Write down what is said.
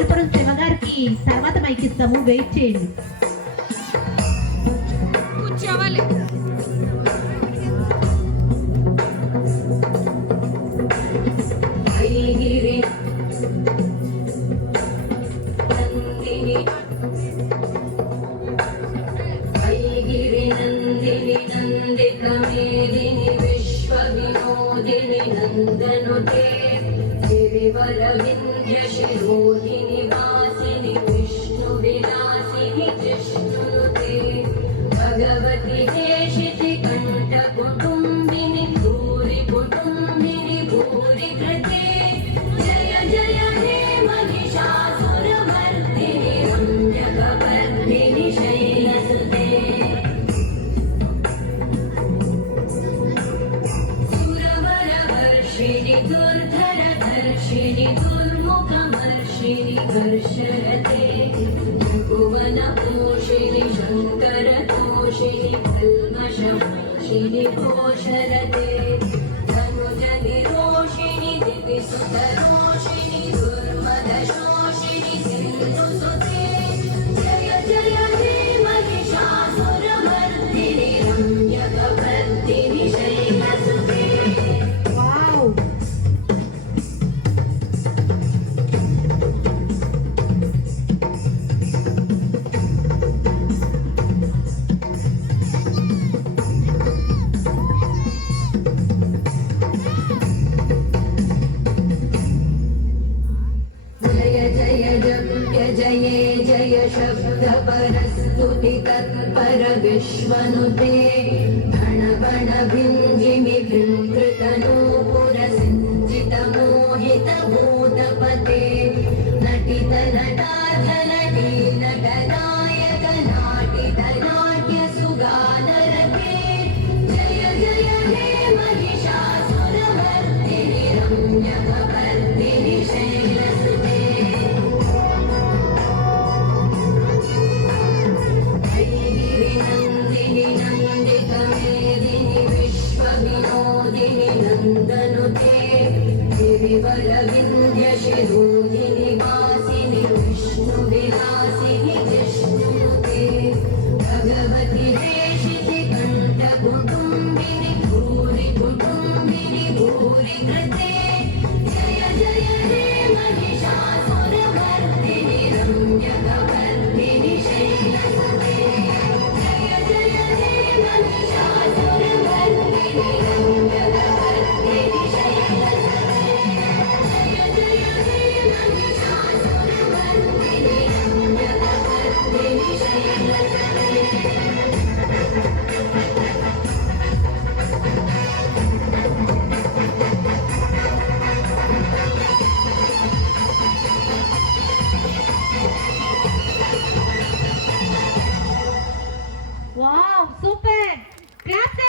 అమలాపురం శివగారికి తర్వాత మైక్ ఇస్తాము, వెయిట్ చేయండి. కూర్చోవాలి. मेदिनि विश्वविनोदिनि नन्दनुते गिरिवरविन्ध्यशिरोधिनि वासिनि विष्णुविलासिनि जिष्णुनुते भगवति देशिति कण्ठकुटुम्बिनि भूरि कुटुम्बिनि भूरि कृते जय जय हे महिषासुरमर्दिनि रम्यकपर्दिनि शैलसुते दुर्धरधर्षिणि दुर्मुखमर्षिणि कर्षरते भुवनपोषिणि शङ्करतोषिणि कल्मषमोषिणि घोषरते धनुजनिरोषिणि दिविसुतरोषिणि दुर्मदशोषिणि सिन्धुसुते जय जय हे महिषासुरमर्दिनि रम्यकपर्दिनि शैलसुते. जये जय शब्दपरस्तुति तत्पर विश्वनुते भण भण भिञ्जिमि भृङ्कृतनूपुर सिञ्चित मोहित भूतपते नटित नटार्थ नटी नटनायक नाटित नाट्य सुगानरते जय जय हे महिषासुरमर्दिनि रम्यकपर्दिनि शैलसुते नन्दनुते गिरिवरविन्ध्यशिरोधिनि वासिनि विष्णुविलासिनि जिष्णुनुते भगवति देशिति कण्ठकुटुम्बिनि भूरि कुटुम्बिनि भूरि कृते जय जय हे महिषासुरमर्दिनि रम्यकपर्दिनि शैलसुते जय जय हे महिषासुरमर्दिनि रम्यकपर्दिनि शैलसुते जय जय हे महिषासुरमर्दिनि रम्यकपर्दिनि शैलसुते. Wow, super, claps.